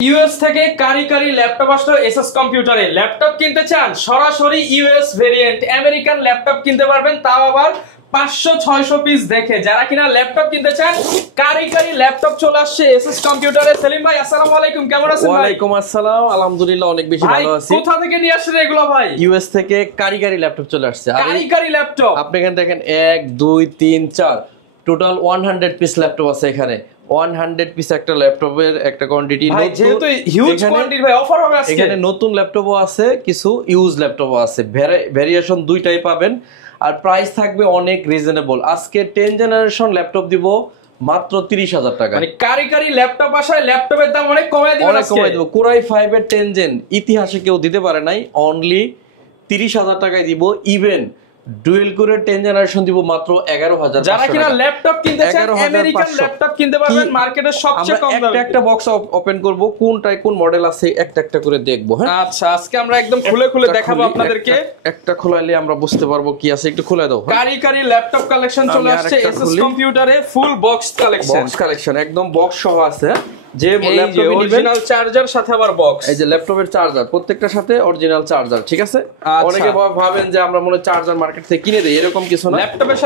US থেকে কারি laptop আসলো SS কম্পিউটারে। ল্যাপটপ কিনতে চান, সরাসরি ইউএস ভেরিয়েন্ট আমেরিকান ল্যাপটপ কিনতে পারবেন, তাও আবার 500-600 পিস দেখে। যারা কিনা ল্যাপটপ কিনতে চান, কারি ল্যাপটপ চলে আসছে এসএস কম্পিউটারে। সেলিম ভাই আসসালামু আলাইকুম, কেমন আছেন? ওয়ালাইকুম আসসালাম, আলহামদুলিল্লাহ অনেক বেশি ভালো আছি। কোথা থেকে নিয়ে আসছেন এগুলো ভাই? ইউএস থেকে কারি ল্যাপটপ চলে আসছে। কারি ল্যাপটপ আপনি এখানে দেখেন 1 2 3 4 টোটাল 100 পিস ল্যাপটপ আছে এখানে। 100 পিস একটা ল্যাপটপের একটা কোয়ান্টিটি। যেহেতু হিউজ কোয়ান্টিটি ভাই, অফার হবে আজকে। এখানে নতুন ল্যাপটপও আছে, কিছু ইউজ ল্যাপটপও আছে, ভেরিয়েশন দুইটাই পাবেন। আর প্রাইস থাকবে অনেক রিজনেবল। আজকে 10 জেনারেশন ল্যাপটপ দিব মাত্র 30,000 টাকা। মানে কারি ল্যাপটপ আসায় ল্যাপটপের দাম অনেক কমিয়ে দিবেন আজকে। কোরাই 5 এর 10 জেন ইতিহাসে কেউ দিতে পারে নাই, অনলি 30,000 টাকায় দিব। ইভেন ডুয়েল কোরের 10 জেনারেশন দিব মাত্র 11,000। যারা কিনা ল্যাপটপ কিনতে চান, আমেরিকান ল্যাপটপ কিনতে পারবেন মার্কেটের সবচেয়ে কম দামে। একটা বক্স ওপেন করব, কোনটায় কোন মডেল আছে একটা একটা করে দেখব। হ্যাঁ আচ্ছা, আজকে আমরা একদম খুলে দেখাবো আপনাদেরকে। একটা খোলাইলে আমরা বুঝতে পারবো কি আছে, একটু খুলে দাও। কারি ল্যাপটপ কালেকশন চলে আসছে এসএস কম্পিউটারে, ফুল বক্স কালেকশন একদম বক্স সহ আছে। যে ল্যাপটপ অরিজিনাল চার্জার সাথে আবার বক্স। এই যে ল্যাপটপের চার্জার, প্রত্যেকটার সাথে অরিজিনাল চার্জার, ঠিক আছে? অনেকে ভাবেন যে আমরা মনে চার্জার মার্কেট থেকে কিনে দেই, এরকম কিছু না। ল্যাপটপের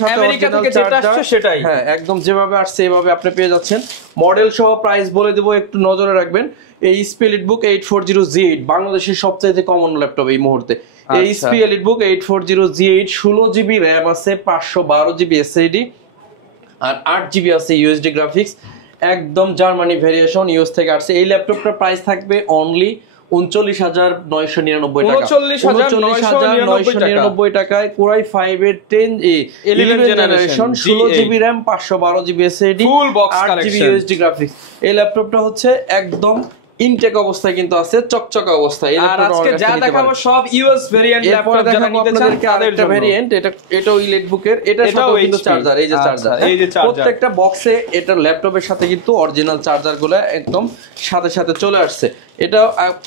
সাথে আমেরিকা থেকে যেটা আসছে সেটাই। হ্যাঁ, একদম যেভাবে আসছে এইভাবে আপনি পেয়ে যাচ্ছেন। মডেল সহ প্রাইস বলে দেব, একটু নজরে রাখবেন। এই এইচপি এলিটবুক 840G8 বাংলাদেশের সবচেয়ে কমন ল্যাপটপ এই মুহূর্তে। এই HP EliteBook 840G8 16GB RAM আছে, 512GB SSD আর 8GB আছে ইউএসডি গ্রাফিক্স। একদম জার্মানি ভেরিয়েশন, ইউএস থেকে আসছে। এই ল্যাপটপটার প্রাইস থাকবে অনলি 39,999 টাকা। 39,999 টাকায় কোরাই 5 এর 11 generation 16GB RAM 512GB SSD full box 8GB USD graphics. এই ল্যাপটপটা হচ্ছে একদম ইনটেক অবস্থায় কিন্তু আছে, চকচকা অবস্থায়। আর আজকে যা দেখাবো সব ইউএস ভেরিয়েন্ট ল্যাপটপ। যারা নিতে চান তাদের জন্য ভেরিয়েন্ট, এটাও ইলেকট্রিকের, এটাও কিন্তু চার্জার। এই যে চার্জার, প্রত্যেকটা বক্সে এটা ল্যাপটপের সাথে কিন্তু অরিজিনাল চার্জারগুলো একদম সাথে চলে আসছে।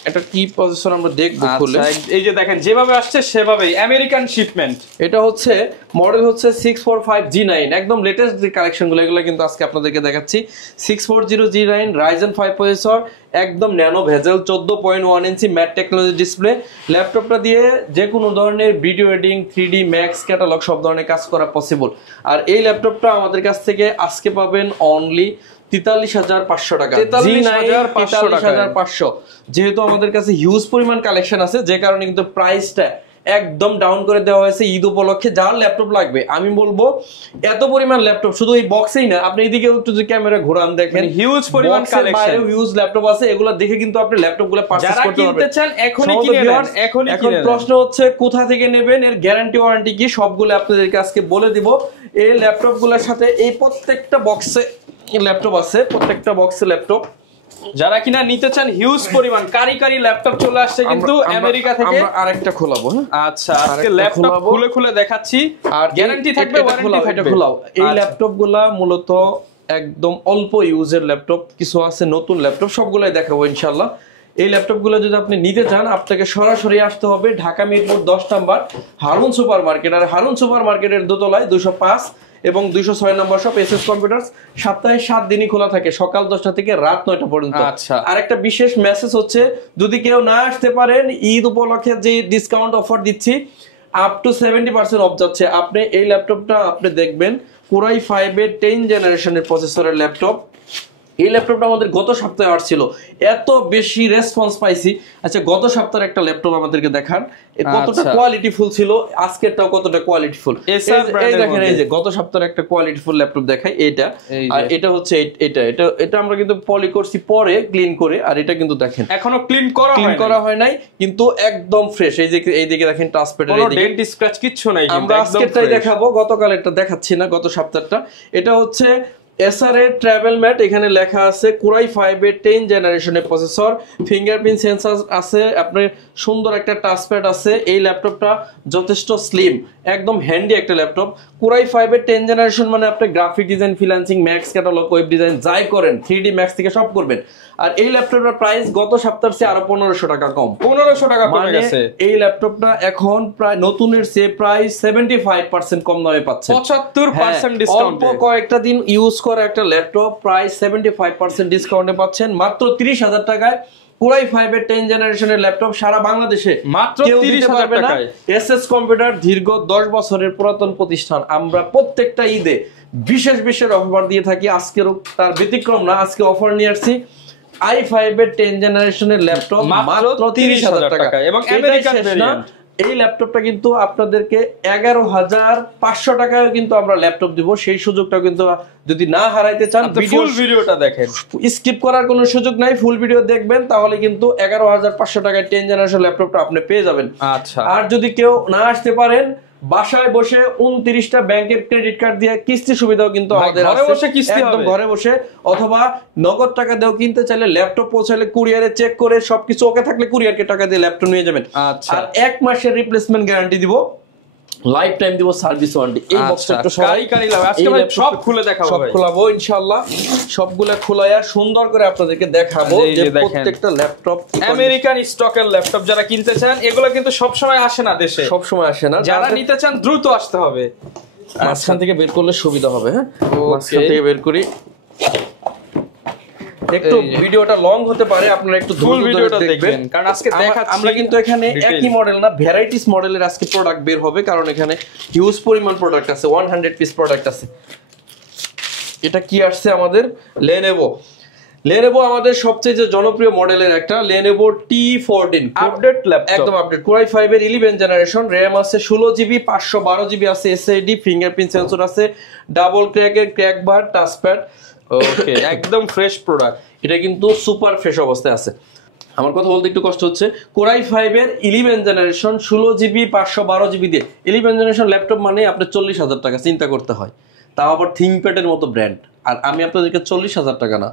এটা কি প্রসেসর আমরা দেখব খুলে। এই যে দেখেন যেভাবে আসছে সেভাবেই আমেরিকান শিপমেন্ট। এটা হচ্ছে মডেল হচ্ছে 645G9, একদম লেটেস্ট যে কালেকশনগুলো এগুলো কিন্তু আজকে আপনাদেরকে দেখাচ্ছি। 640G9 Ryzen 5 প্রসেসর, একদম ন্যানো ভেজেল 14.1 ইঞ্চি ম্যাট টেকনোলজি ডিসপ্লে। ল্যাপটপটা দিয়ে যে কোনো ধরনের video editing, 3D max catalogue সব ধরনের কাজ করা পসিবল। আর এই ল্যাপটপটা আমাদের কাছ থেকে আজকে পাবেন অনলি 43,500 টাকা। 43,500। যেহেতু আমাদের কাছে হিউজ পরিমাণ কালেকশন আছে, যে কারণে কিন্তু প্রাইসটা একদম ডাউন করে দেওয়া হয়েছে ঈদ উপলক্ষে। যার ল্যাপটপ লাগবে আমি বলবো, এত পরিমাণ ল্যাপটপ শুধু এই বক্সেই না, আপনি এদিকে একটু যদি ক্যামেরা ঘোরান দেখেন হিউজ পরিমাণ কালেকশন, হিউজ ল্যাপটপ আছে। এগুলো দেখে কিন্তু আপনি ল্যাপটপগুলো পারচেজ করতে পারবেন। কিনতে চান এখনই কিনে নেন, এখনই এখন প্রশ্ন হচ্ছে কোথা থেকে নেবেন, এর গ্যারান্টি ওয়ারেন্টি কি, সবগুলো আপনাদেরকে আজকে বলে দিব। এই ল্যাপটপগুলোর সাথে এই প্রত্যেকটা বক্সে ল্যাপটপ আছে, প্রত্যেকটা বক্সে ল্যাপটপ। যারা কিনা নিতে চান হিউজ পরিমাণ কারি ল্যাপটপ চলে আসছে কিন্তু আমেরিকা থেকে। আমরা আরেকটা খোলাবো। আচ্ছা, আজকে ল্যাপটপ খুলে দেখাচ্ছি, আর গ্যারান্টি থাকবে, ওয়ারেন্টি থাকবে। এটা খোলাও। এই ল্যাপটপগুলা মূলত একদম অল্প ইউজের ল্যাপটপ, কিছু আছে নতুন ল্যাপটপ, সবগুলাই দেখাবো ইনশাআল্লাহ। এই ল্যাপটপগুলো যদি আপনি নিতে চান, আপনাকে সরাসরি আসতে হবে ঢাকা মিরপুর 10 নম্বর হারুন সুপার মার্কেট। আর হারুন সুপার মার্কেটের দোতলায় 205 এবং 206 নম্বর শপ এসএস কম্পিউটারস। সপ্তাহে 7 দিনই খোলা থাকে, সকাল 10টা থেকে রাত 9টা পর্যন্ত। আচ্ছা, আর একটা বিশেষ মেসেজ হচ্ছে, যদি কেউ না আসতে পারেন, ঈদ উপলক্ষে যে ডিসকাউন্ট অফার দিচ্ছি আপ টু 70% অফ যাচ্ছে। আপনি এই ল্যাপটপটা আপনি দেখবেন কোরাই 5 এর 10 জেনারেশনের প্রসেসরের ল্যাপটপ। এই ল্যাপটপটা আমাদের গত সপ্তাহে আসছিল, এত বেশি রেসপন্স পাইছি। আচ্ছা, গত সপ্তাহের একটা ল্যাপটপ আমাদেরকে দেখান কতটা কোয়ালিটিফুল ছিল, আজকেরটাও কতটা কোয়ালিটিফুল। এই দেখেন, এই যে গত সপ্তাহের একটা কোয়ালিটিফুল ল্যাপটপ দেখাই, এটা। আর এটা হচ্ছে এটা আমরা কিন্তু পলি করছি পরে ক্লিন করে, আর এটা কিন্তু দেখেন এখনো ক্লিন করা হয় নাই, কিন্তু একদম ফ্রেশ। এই দিকে দেখেন টাচপ্যাডের এই দিকে ডেন্ট স্ক্র্যাচ কিচ্ছু নাই। আমরা আজকেরটাই দেখাবো, গতকালেরটা দেখাচ্ছি না, গত সপ্তাহটা। এটা হচ্ছে এসআরএ ট্রাভেল ম্যাট, এখানে লেখা আছে কোরাই 5 এর 10 জেনারেশনের প্রসেসর, ফিঙ্গারপ্রিন্ট সেন্সর আছে, আপনার সুন্দর একটা টাচপ্যাড আছে। এই ল্যাপটপটা যথেষ্ট স্লিম, একদম হ্যান্ডি একটা ল্যাপটপ। কোরাই 5 এর 10 জেনারেশন মানে আপনি graphic design, freelancing, max catalogue, web design যাই করেন, 3D ম্যাক্স থেকে সব করবেন। আর এই ল্যাপটপটার প্রাইস গত সপ্তাহের চেয়ে আরো 1500 টাকা কম। 1500 টাকা কমে গেছে। এই ল্যাপটপটা এখন প্রায় নতুনের চেয়ে প্রায় 75% কম দামে পাচ্ছেন। 75% ডিসকাউন্ট। অল্প কয়েকটা দিন ইউজ করা একটা ল্যাপটপ প্রায় 75% ডিসকাউন্টে পাচ্ছেন মাত্র 30,000 টাকায়। কোরাই 5 এর 10 জেনারেশনের ল্যাপটপ সারা বাংলাদেশে মাত্র কেউ দিতে 30,000 পারবে না। টাকায়। এসএস কম্পিউটার দীর্ঘ 10 বছরের পুরাতন প্রতিষ্ঠান, আমরা প্রত্যেকটা ঈদে বিশেষ বিশেষ অফার দিয়ে থাকি, আজকেরও তার ব্যতিক্রম না। আজকে অফার নিয়ে আসছি i5 এর 10 জেনারেশনের ল্যাপটপ মাত্র 30,000 টাকা এবং এটাই আমেরিকান শেষ না। ভেরিয়েন্ট। এই ল্যাপটপটা কিন্তু আপনাদেরকে 11,500 টাকায় কিন্তু আমরা ল্যাপটপ দিব। সেই সুযোগটা কিন্তু যদি না হারাইতে চান ফুল ভিডিওটা দেখেন, স্কিপ করার কোনো সুযোগ নাই, ফুল ভিডিও দেখবেন, তাহলে কিন্তু 11,500 টাকায় 10 জেনারেশন ল্যাপটপটা আপনি পেয়ে যাবেন। আচ্ছা, আর যদি কেউ না আসতে পারেন, বাসায় বসে 29টা ব্যাংকের ক্রেডিট কার্ড দিয়ে কিস্তি সুবিধাও কিন্তু আমাদের ঘরে আছে। বসে কিস্তি একদম হবে। ঘরে বসে, অথবা নগদ টাকা দিয়েও কিনতে চাইলে ল্যাপটপ পৌঁছালে কুরিয়ারে চেক করে সবকিছু ওকে থাকলে কুরিয়ারকে টাকা দিয়ে ল্যাপটপ নিয়ে যাবেন। আচ্ছা। আর 1 মাসের রিপ্লেসমেন্ট গ্যারান্টি দিব, লাইফ টাইম দিব সার্ভিস ওয়ারেন্টি। এই বক্সটা একটু কারি লাগবে আজকে ভাই সব খুলে দেখাবো, সব ভাই খোলাবো ইনশাআল্লাহ। সবগুলা খোলায়া সুন্দর করে আপনাদেরকে দেখাবো এই যে যে দেখেন। প্রত্যেকটা ল্যাপটপ আমেরিকান স্টকের ল্যাপটপ যারা কিনতে চান, এগুলো কিন্তু সব সময় আসে না দেশে, সব সময় আসে না। যারা নিতে চান দ্রুত আসতে হবে। মাঝখান থেকে বের করলে সুবিধা হবে। হ্যাঁ, Okay. মাঝখান থেকে বের করি। একটু এই যে। ভিডিওটা লং হতে পারে, আপনারা একটু ফুল ধৈর্য ধরে ভিডিওটা দেখবেন, দেখবেন কারণ আজকে দেখাচ্ছি আমরা কিন্তু এখানে detail। একই মডেল না, ভ্যারাইটিস মডেলের আজকে প্রোডাক্ট বের হবে, কারণ এখানে হিউজ পরিমাণ প্রোডাক্ট আছে, 100 পিস প্রোডাক্ট আছে। এটা কি আসছে আমাদের Lenovo আমাদের সবচেয়ে যে জনপ্রিয় মডেলের একটা Lenovo T14 আপডেট ল্যাপটপ, একদম আপডেট। কোরাই 5 এর 11 জেনারেশন, RAM আছে 16GB, 512GB আছে SSD, ফিঙ্গারপ্রিন্ট সেন্সর আছে, ডাবল ক্র্যাকের ক্র্যাক বার, টাচপ্যাড। ওকে, একদম ফ্রেশ প্রোডাক্ট। এটা কিন্তু সুপার ফ্রেশ অবস্থায় আছে। আমার কথা বলতে একটু কষ্ট হচ্ছে। কোরাই 5 এর 11 জেনারেশন 16GB, 512GB দিয়ে 11 জেনারেশন ল্যাপটপ মানে আপনার 40,000 টাকা চিন্তা করতে হয়, তাও আবার থিংকপ্যাডের মতো ব্র্যান্ড। আর আমি আপনাদেরকে 40,000 টাকা না,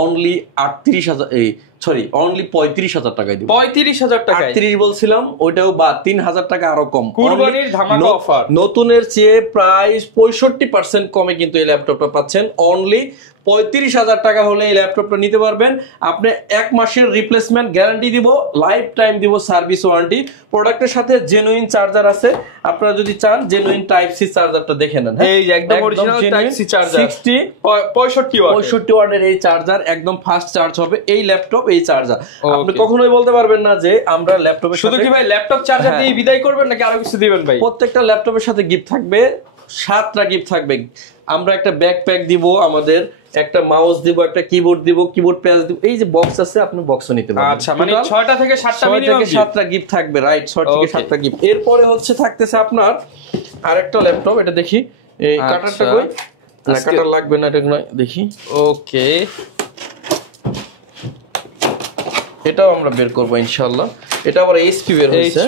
অনলি 35,000 টাকায় দিব। 35,000 টাকায় 38 বলছিলাম, ওইটাও বা 3,000 টাকা আরো কম। কুরবানির ধামাকা অফার। নতুনের চেয়ে প্রায় 65% কমে কিন্তু এই ল্যাপটপটা পাচ্ছেন। অনলি 35,000 টাকা হলে এই ল্যাপটপটা নিতে পারবেন। আপনি 1 মাসের রিপ্লেসমেন্ট গ্যারান্টি দিব, লাইফ টাইম দিব সার্ভিস ওয়ারেন্টি। প্রোডাক্টের সাথে জেনুইন চার্জার আছে, আপনারা যদি চান জেনুইন টাইপ সি চার্জারটা দেখে নেন। এই যে একদম অরিজিনাল টাইপ সি চার্জার 65 ওয়াটের এই চার্জার, একদম ফাস্ট চার্জ হবে এই ল্যাপটপ, এই চার্জার। আপনি Okay. কখনোই বলতে পারবেন না যে আমরা ল্যাপটপের শুধু কি ভাই ল্যাপটপ চার্জার দিয়ে বিদায় করবেন নাকি আরো কিছু দিবেন ভাই? প্রত্যেকটা ল্যাপটপের সাথে গিফট থাকবে, 7টা গিফট থাকবে। আমরা একটা ব্যাকপ্যাক দিব, আমাদের একটা মাউস দিব, একটা কিবোর্ড দিব, কিবোর্ড প্যাচ দিব। এই যে বক্স আছে, আপনি বক্সও নিতে পারবেন। আচ্ছা, মানে 6টা থেকে 7টা 6 মিনিমাম থেকে 7টা গিফট থাকবে, রাইট? 6 থেকে Okay. 7টা গিফট। এরপরে হচ্ছে থাকতেছে আপনার আরেকটা ল্যাপটপ, এটা দেখি এই আচ্ছা। কাটারটা কই? না, কাটার লাগবে না, এটা নয়, দেখি। ওকে, এটাও আমরা বের করবো ইনশাআল্লাহ। এটা আবার এইচপি বের হয়েছে।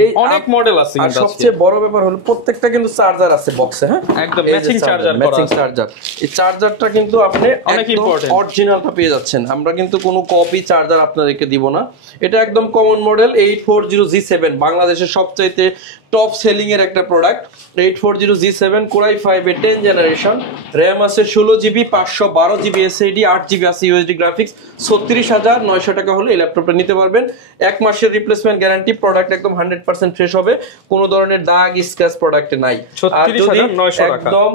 এই অনেক মডেল আছে আর কিন্তু আজকে। সবচেয়ে বড় ব্যাপার হলো প্রত্যেকটা কিন্তু চার্জার আছে বক্সে। হ্যাঁ, একদম এই যে ম্যাচিং চার্জার করা ম্যাচিং আছে। চার্জার। এই চার্জারটা কিন্তু আপনি অনেক একদম important। অরিজিনালটা পেয়ে যাচ্ছেন। আমরা কিন্তু কোনো কপি চার্জার আপনাদেরকে দিব না। এটা একদম কমন মডেল 840G7, বাংলাদেশের সবচাইতে টপ সেলিং এর একটা প্রোডাক্ট। 840G7 কোরাই 5 এর 10 জেনারেশন, RAM আছে 16GB, 512GB SSD, 8GB আছে ইউএসডি গ্রাফিক্স। 36,900 টাকা হলে এই ল্যাপটপটা নিতে পারবেন। 1 মাসের রিপ্লেসমেন্ট গ্যারান্টি, প্রোডাক্ট একদম 100% ফ্রেশ হবে, কোনো ধরনের দাগ স্ক্র্যাচ প্রোডাক্টে নাই। আর যদি 36,900 টাকা একদম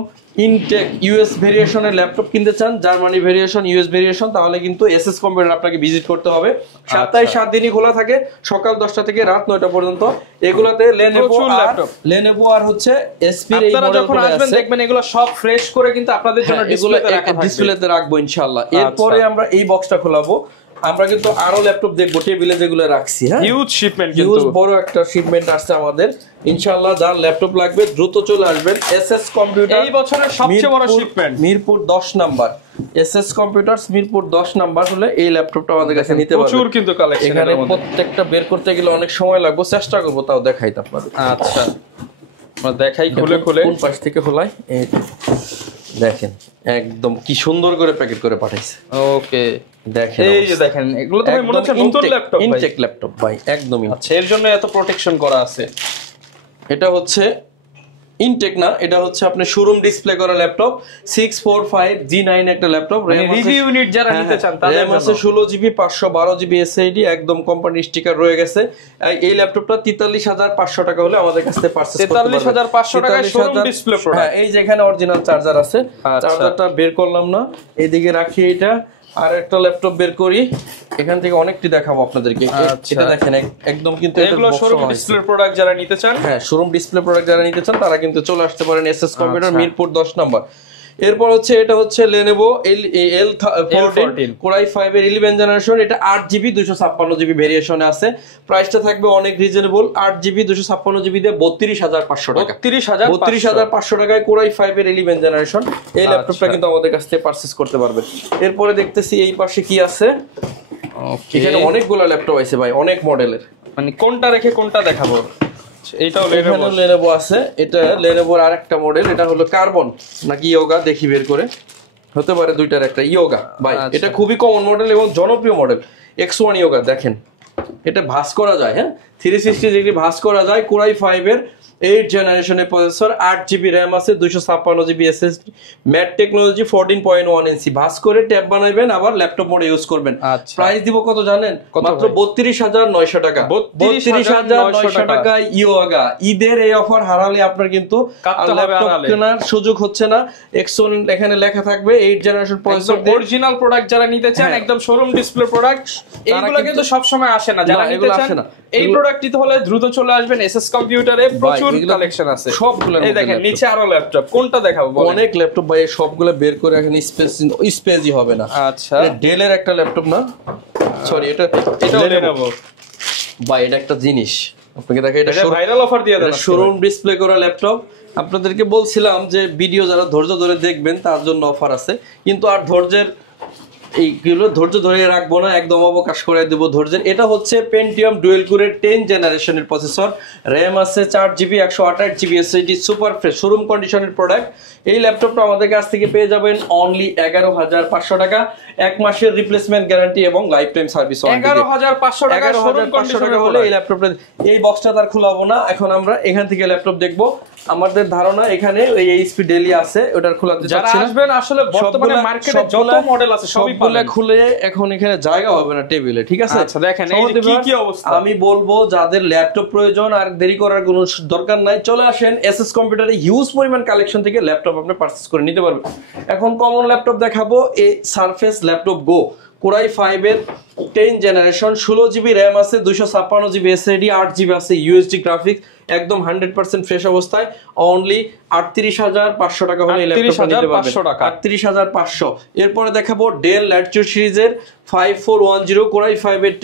ইনটেক ইউএস ভেরিয়েশনের ল্যাপটপ কিনতে চান, জার্মানি ভেরিয়েশন, ইউএস ভেরিয়েশন, তাহলে কিন্তু এসএস কম্পিউটার আপনাকে ভিজিট করতে হবে। সপ্তাহে 7 দিনই খোলা থাকে, সকাল 10টা থেকে রাত 9টা পর্যন্ত। এগুলাতে Lenovo আর হচ্ছে এসপি এর এই আপনারা যখন মডেলগুলো আসবেন আছে, দেখবেন এগুলো সব ফ্রেশ করে কিন্তু আপনাদের জন্য এগুলো ডিসপ্লেতে রাখা থাকবে। ডিসপ্লেতে রাখবো ইনশাআল্লাহ। এরপরে আমরা এই বক্সটা খোলাবো। আমরা কিন্তু আরো ল্যাপটপ দেখবো টেবিলে যেগুলো রাখছি। হ্যাঁ, হিউজ শিপমেন্ট হিউজ কিন্তু বড় একটা শিপমেন্ট আসছে আমাদের ইনশাআল্লাহ। যার ল্যাপটপ লাগবে দ্রুত চলে আসবেন। এসএস কম্পিউটার এই বছরের সবচেয়ে বড় shipment, Mirpur 10 number. SS computers Mirpur 10 number হলে এই ল্যাপটপটা আমাদের কাছে নিতে পারবেন। প্রচুর কিন্তু কালেকশন এখানে প্রত্যেকটা বের করতে গেলে অনেক সময় লাগবে, চেষ্টা করব তাও দেখাইতে আপনাদের। আচ্ছা, আমরা দেখাই খুলে খুলে কোন পাশ থেকে খোলাই, এই দেখেন একদম কি সুন্দর করে প্যাকেট করে পাঠাইছে। ওকে, দেখেন এই যে দেখেন, এগুলো তো মনে হচ্ছে নতুন ল্যাপটপ ভাই। ইনটেক ল্যাপটপ ভাই, একদমই। আচ্ছা, এর জন্য এত প্রোটেকশন করা আছে। এটা হচ্ছে ইনটেক না, এটা হচ্ছে আপনার শোরুম ডিসপ্লে করা ল্যাপটপ 645G9 একটা ল্যাপটপ, রিভিউ ইউনিট যারা নিতে চান তাদের RAM আছে 16GB 512GB SSD, একদম কোম্পানি স্টিকার রয়ে গেছে। এই ল্যাপটপটা 43500 টাকা হলে আমাদের কাছ থেকে পারচেজ করতে পারবেন। 43500 টাকায় শোরুম ডিসপ্লে প্রোডাক্ট। হ্যাঁ, এই যে এখানে অরিজিনাল চার্জার আছে, চার্জারটা বের করলাম না, এদিকে রাখি। এটা আর একটা ল্যাপটপ বের করি, এখান থেকে অনেকটি দেখাবো আপনাদেরকে। এটা দেখেন একদম কিন্তু এগুলো শোরুম ডিসপ্লে প্রোডাক্ট যারা নিতে চান, হ্যাঁ শোরুম ডিসপ্লে প্রোডাক্ট যারা নিতে চান তারা কিন্তু চলে আসতে পারেন এসএস কম্পিউটার মিরপুর 10 নম্বর। এরপর হচ্ছে এটা হচ্ছে Lenovo L14 Core i5 এর 11 জেনারেশন, এটা 8GB 256GB ভেরিয়েশনে আছে। প্রাইসটা থাকবে অনেক রিজনেবল, 8GB 256GB দিয়ে 32500 টাকা। 32500 টাকায় Core i5 এর 11 জেনারেশন এই ল্যাপটপটা কিন্তু আমাদের কাছ থেকে পারচেজ করতে পারবেন। এরপরে দেখতেছি এই পাশে কি আছে, এখানে অনেকগুলো ল্যাপটপ আছে ভাই, অনেক মডেলের, মানে কোনটা রেখে কোনটা দেখাবো। এইটাও Lenovo আছে, এটা Lenovoর আরেকটা মডেল, এটা হলো কার্বন নাকি ইয়োগা, দেখি বের করে, হতে পারে দুইটার একটা। ইয়োগা ভাই, এটা খুবই কমন মডেল এবং জনপ্রিয় মডেল X1 ইয়োগা। দেখেন এটা ভাঁজ করা যায়, হ্যাঁ 360 ডিগ্রি ভাঁজ করা যায়। Core i5 এর 8 জেনারেশনের প্রসেসর, 8GB RAM আছে, 256GB SSD, ম্যাট টেকনোলজি 14.1 ইঞ্চি, ভাঁজ করে ট্যাব বানাবেন, আবার ল্যাপটপ মোডে ইউজ করবেন। প্রাইস দিব কত জানেন? মাত্র 32900 টাকা। 32900 টাকায় ইয়োগা। ঈদের এই অফার হারালে আপনার কিন্তু ল্যাপটপ কেনার সুযোগ হচ্ছে না। X1 এখানে লেখা থাকবে, 8 জেনারেশন প্রসেসর, অরিজিনাল প্রোডাক্ট যারা নিতে চান, একদম শোরুম ডিসপ্লে প্রোডাক্ট। এইগুলো কিন্তু সব সময় আসে না, যারা নিতে চান এই প্রোডাক্ট নিতে হলে দ্রুত চলে আসবেন এসএস কম্পিউটারে, প্রচুর কালেকশন আছে সবগুলো। এই দেখেন নিচে আরো ল্যাপটপ, কোনটা দেখাবো বলেন? অনেক ল্যাপটপ ভাই, সবগুলো বের করে এখন স্পেসই হবে না। আচ্ছা, ডেলের একটা ল্যাপটপ না, সরি এটা Lenovo ভাই, এটা একটা জিনিস আপনাকে দেখে, এটা ভাইরাল অফার দিয়ে দেন, শোরুম ডিসপ্লে করা ল্যাপটপ। আপনাদেরকে বলছিলাম যে ভিডিও যারা ধৈর্য ধরে দেখবেন তার জন্য অফার আছে, কিন্তু আর এইগুলো ধৈর্য ধরে রাখবো না, একদম অবকাশ করে দেবো ধৈর্যের। এটা হচ্ছে পেন্টিয়াম ডুয়েল কোরের 10 জেনারেশনের প্রসেসর, RAM আছে 4GB 128GB SSD, super fresh showroom কন্ডিশনের প্রোডাক্ট। এই ল্যাপটপটা আমাদের কাছ থেকে পেয়ে যাবেন অনলি 11500 টাকা, 1 মাসের রিপ্লেসমেন্ট গ্যারান্টি এবং লাইফ টাইম সার্ভিস। 11500 টাকা শোরুম কন্ডিশনে হলে এই ল্যাপটপটা, এই বক্সটা তার খোলাবো না। এখন আমরা এখান থেকে ল্যাপটপ দেখবো। আমাদের ধারণা এখানে এই এইচপি ডেলি আছে, ওটার খোলাতে যারা আসবেন আসলে বর্তমানে মার্কেটে যত মডেল আছে সবই পাবেন, খুলে এখন এখানে জায়গা হবে না টেবিলে, ঠিক আছে? আচ্ছা দেখেন এই যে কি অবস্থা। আমি বলবো যাদের ল্যাপটপ প্রয়োজন আর দেরি করার কোনো দরকার নাই, চলে আসেন এসএস কম্পিউটারে, হিউজ পরিমাণ কালেকশন থেকে ল্যাপটপ আপনি পারচেজ করে নিতে পারবেন। এখন কমন ল্যাপটপ দেখাবো, এই সারফেস ল্যাপটপ গো Core i5 এর 10 জেনারেশন, 16GB RAM আছে, 256GB SSD, 8GB আছে USD গ্রাফিক্স, একদম 100% ফ্রেশ অবস্থায়। অনলি 38500 টাকা হলে এই ল্যাপটপটা নিতে পারবেন, 38500। এরপরে দেখাবো ডেল ল্যাটিটিউড সিরিজের 5410 Core i5 এর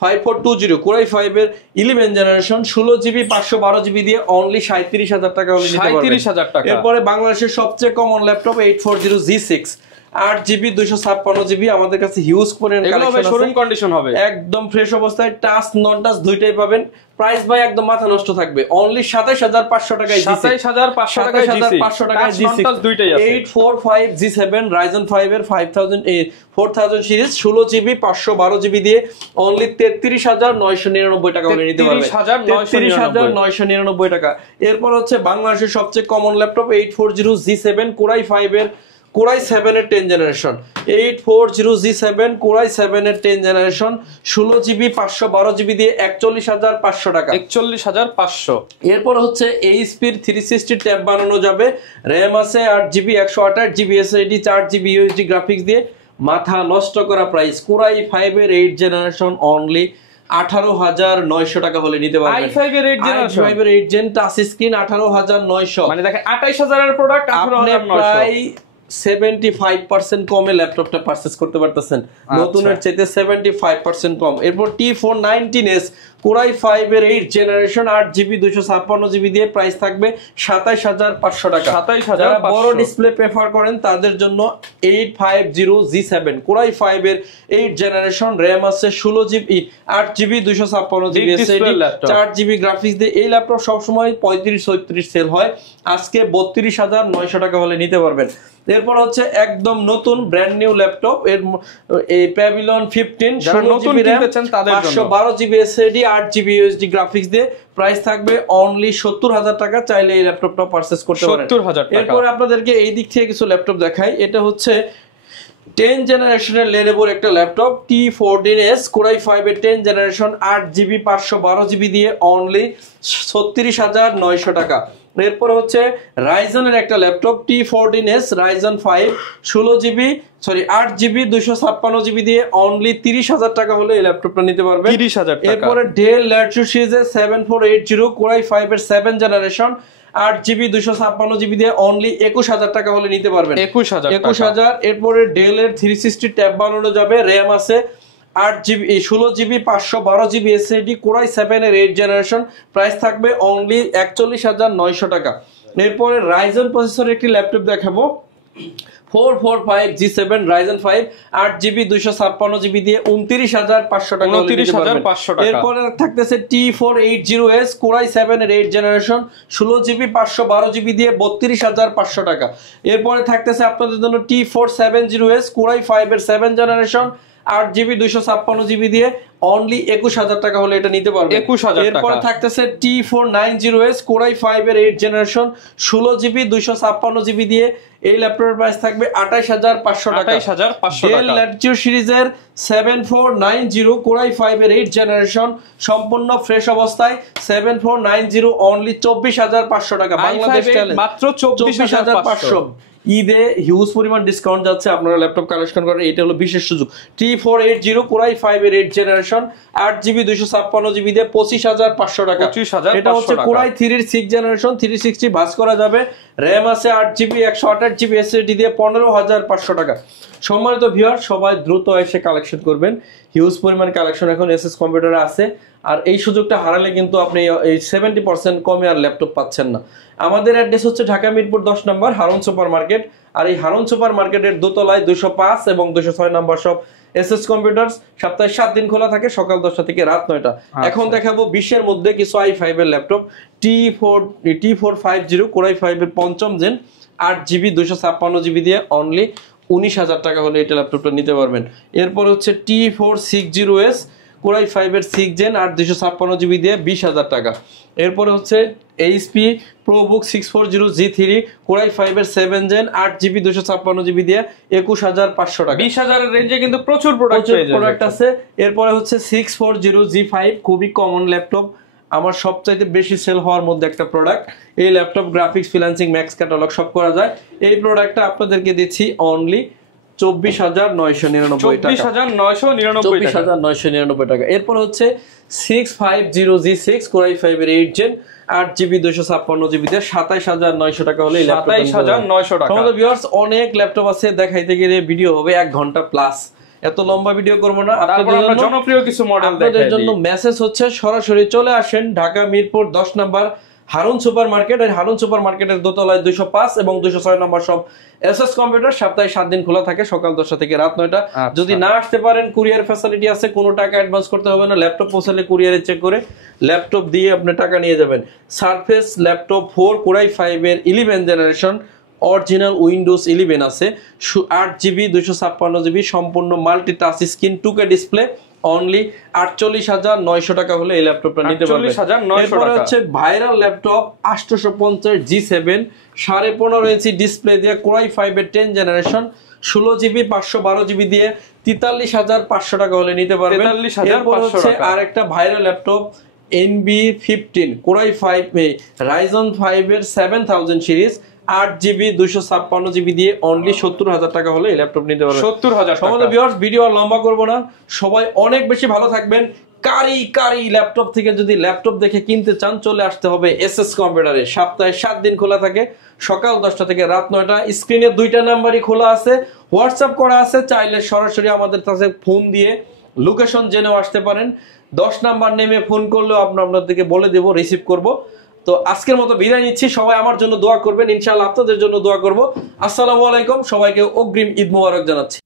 5420 Core i5 এর 11 জেনারেশন, 16GB 512GB দিয়ে অনলি 37000 টাকা হলে নিতে পারবেন, 37000 টাকা। এরপরে বাংলাদেশের সবচেয়ে common laptop 840G6, 8GB 256GB, আমাদের কাছে হিউজ পরিমাণ কালেকশন আছে, শোরুম কন্ডিশন হবে, একদম ফ্রেশ অবস্থায়, টাচ নন টাচ দুইটাই পাবেন। প্রাইস ভাই একদম মাথা নষ্ট থাকবে, অনলি 27500 টাকায়, 27500 টাকায় G6 দুইটাই আছে। 845G7 Ryzen 5 এর 4000 সিরিজ, 16GB 512GB দিয়ে অনলি 33999 টাকা হলে নিতে পারবেন, 33999 টাকা। এরপর হচ্ছে বাংলাদেশের সবচেয়ে common laptop 840G7 Core i5 এর Core i7 এর 10 জেনারেশন, 840G7 Core i7 এর 10 জেনারেশন, 16GB 512GB দিয়ে 41500 টাকা, 41500। এরপর হচ্ছে এইচপি 360 ট্যাব বানানো যাবে, RAM আছে 8GB 128GB SSD, 4GB USD graphics দিয়ে, মাথা নষ্ট করা প্রাইস। Core i5 এর 8 জেনারেশন অনলি 18900 টাকা হলে নিতে পারবেন। i5 এর 8 জেন টাচ স্ক্রিন 18900, মানে দেখেন 28000 এর প্রোডাক্ট 18900, প্রায় 75% কমে ল্যাপটপটা পারচেজ করতে পারতেছেন, নতুনের চাইতে 75% কম। এরপর T419S Core i5 এর 8 জেনারেশন, 8GB 256GB দিয়ে প্রাইস থাকবে 27500 টাকা। 27500। বড় ডিসপ্লে প্রেফার করেন তাদের জন্য 850G7 Core i5 এর 8 জেনারেশন, RAM আছে 16GB 8GB 256GB SSD, 4GB graphics দিয়ে এই ল্যাপটপ সবসময় 35-36 সেল হয়, আজকে 32900 টাকা হলে নিতে পারবেন। এরপর হচ্ছে একদম নতুন ব্র্যান্ড নিউ ল্যাপটপ, এর এই pavilion 15 16GB RAM 512GB SSD, 8GB USD graphics দিয়ে, প্রাইস থাকবে অনলি 70,000 টাকা। চাইলে এই ল্যাপটপটা পারচেজ করতে পারেন 70,000 টাকা। এরপর আপনাদেরকে এই দিক থেকে কিছু ল্যাপটপ দেখাই। এটা হচ্ছে 10 জেনারেশনের লেনোভোর একটা ল্যাপটপ T14S Core i5 এর 10 জেনারেশন 8GB 512GB দিয়ে অনলি 36,900 টাকা। এরপর হচ্ছে রাইজনের একটা laptop T14S Ryzen 5 8GB 256GB দিয়ে অনলি 30,000 টাকা হলে এই ল্যাপটপটা নিতে পারবে 30,000 টাকা। এরপরে ডেল ল্যাটিটিউড সিরিজের 7480 Core i5 এর 7 জেনারেশন 8GB 256GB দিয়ে অনলি 21,000 টাকা হলে নিতে পারবেন 21,000। এরপরে ডেল এর 360 ট্যাব বানানো যাবে, র‍্যাম আছে 8GB 16GB 512GB SSD Core i7 এর 8 জেনারেশন, প্রাইস থাকবে অনলি 41,900 টাকা। এরপরে রাইজেন প্রসেসরের একটি ল্যাপটপ দেখাবো 445G7 Ryzen 5 8GB 256GB দিয়ে 29,500 টাকা। 29,500 টাকা। এরপরে থাকতেছে T480S Core i7 এর 8 জেনারেশন 16GB 512GB দিয়ে 32,500 টাকা। এরপরে থাকতেছে আপনাদের জন্য T470S Core i5 এর 7 জেনারেশন 8GB 256GB দিয়ে অনলি 21,000 টাকা হলে এটা নিতে পারবে 21,000 টাকা। এরপরে থাকতেছে T490S Core i5 এর 8 জেনারেশন 16GB 256GB দিয়ে এই ল্যাপটপের প্রাইস থাকবে 28,500 টাকা। 28,500 ডেল টাকা। ল্যাটিটিউড সিরিজের 7490 Core i5 এর 8 জেনারেশন সম্পূর্ণ ফ্রেশ অবস্থায় 7490 অনলি 24,500 টাকা। বাংলাদেশ চ্যালেঞ্জ মাত্র 24,500। ঈদে হিউজ পরিমাণ ডিসকাউন্ট যাচ্ছে, আপনারা ল্যাপটপ কালেকশন করেন, এটা হলো বিশেষ সুযোগ। T480 Core i5 এর 8 জেনারেশন 8GB 256GB দিয়ে 25,500 টাকা। 25,500 এটা হচ্ছে Core i3 এর 6 জেনারেশন 360 ভাঁজ করা যাবে, র‍্যাম আছে 8GB 128GB এসএসডি দিয়ে 15,500 টাকা। সম্মানিত ভিউয়ার, সবাই দ্রুত এসে কালেকশন করবেন, হিউজ পরিমাণ কালেকশন এখন এসএস কম্পিউটারে আছে। আর এই সুযোগটা হারালে কিন্তু আপনি এই 70% কমে আর ল্যাপটপ পাচ্ছেন না। আমাদের অ্যাড্রেস হচ্ছে ঢাকা মিরপুর 10 নম্বর হারুন সুপার মার্কেট। আর এই হারুন সুপার মার্কেটের দোতলায় 205 এবং 206 নম্বর সব এসএস কম্পিউটার্স সপ্তাহে 7 দিন খোলা থাকে, সকাল 10টা থেকে রাত 9টা। এখন দেখাবো 20 এর মধ্যে কিছু i5 এর ল্যাপটপ T450 Core i5 এর 5ম জেন 8GB 256GB দিয়ে অনলি 19,000 টাকা হলে এই ল্যাপটপটা নিতে পারবেন। এরপর হচ্ছে T460S Core i5 এর 6 জেন 8/256GB দিয়ে 20,000 টাকা। এরপর হচ্ছে HP ProBook 640G3 Core i5 এর 7 জেন 8GB 256GB দিয়ে 21,500 টাকা। 20,000 এর রেঞ্জে কিন্তু প্রচুর প্রোডাক্ট আছে। এরপরে হচ্ছে 640G5 খুবই কমন ল্যাপটপ, আমার সবচাইতে বেশি সেল হওয়ার মধ্যে একটা প্রোডাক্ট। এই laptop graphics, freelancing, max catalogue সব করা যায়। এই প্রোডাক্টটা আপনাদেরকে দিচ্ছি অনলি 24,999 টাকা। 24,999 টাকা। এরপর হচ্ছে 650G6 Core i5 এর 8 জেন 8GB 256GB দিয়ে 27,900 টাকা হলে 27,900 টাকা। আমাদের ভিউয়ার্স অনেক ল্যাপটপ আছে, দেখাইতে গেলে ভিডিও হবে 1 ঘন্টা প্লাস, এত লম্বা ভিডিও করব না। আপনাদের জনপ্রিয় কিছু মডেল দেখাই। আপনাদের জন্য মেসেজ হচ্ছে সরাসরি চলে আসেন ঢাকা মিরপুর 10 নম্বর হারুন সুপার মার্কেট। আর হারুন সুপার মার্কেটের দোতলায় 205 এবং 206 নম্বর সব এসএস কম্পিউটার সপ্তাহে 7 দিন খোলা থাকে, সকাল 10টা থেকে রাত 9টা। যদি না আসতে পারেন কুরিয়ার ফ্যাসিলিটি আছে, কোনো টাকা অ্যাডভান্স করতে হবে না। ল্যাপটপ পৌঁছালে কুরিয়ারে চেক করে ল্যাপটপ দিয়ে আপনি টাকা নিয়ে যাবেন। সারফেস ল্যাপটপ 4 Core i5 এর 11 জেনারেশন অরিজিনাল উইন্ডোজ 11 আছে 8GB 256GB সম্পূর্ণ multi touch screen 2K display only 48,900 টাকা হলে এই ল্যাপটপটা নিতে পারবেন। 48,900 এরপর হচ্ছে viral laptop 850 G7 15.5 inch display দিয়ে Core i5 এর 10 জেনারেশন 16GB 512GB দিয়ে 43,500 টাকা হলে নিতে পারবেন। এরপর হচ্ছে আরেকটা viral laptop NB15 Core i5 Ryzen 5 এর 7000 সিরিজ 8GB 256GB দিয়ে অনলি 70,000 টাকা হলে এই ল্যাপটপ নিতে পারবেন। 70,000 টাকা। আমাদের ভিউয়ার্স ভিডিও আর লম্বা করব না, সবাই অনেক বেশি ভালো থাকবেন। কারি ল্যাপটপ থেকে যদি ল্যাপটপ দেখে কিনতে চান চলে আসতে হবে এসএস কম্পিউটারে। সপ্তাহে 7 দিন খোলা থাকে, সকাল 10টা থেকে রাত 9টা। স্ক্রিনে 2টা নাম্বারই খোলা আছে, হোয়াটসঅ্যাপ করা আছে, চাইলে সরাসরি আমাদের কাছে ফোন দিয়ে লোকেশন জেনেও আসতে পারেন। 10 নাম্বার নেমে ফোন করলেও আপনাদেরকে বলে দেব, রিসিভ করব। তো আজকের মতো বিদায় নিচ্ছি, সবাই আমার জন্য দোয়া করবেন, ইনশাআল্লাহ আপনাদের জন্য দোয়া করব। আসসালামু আলাইকুম, সবাইকে অগ্রিম ঈদ মোবারক জানাচ্ছি।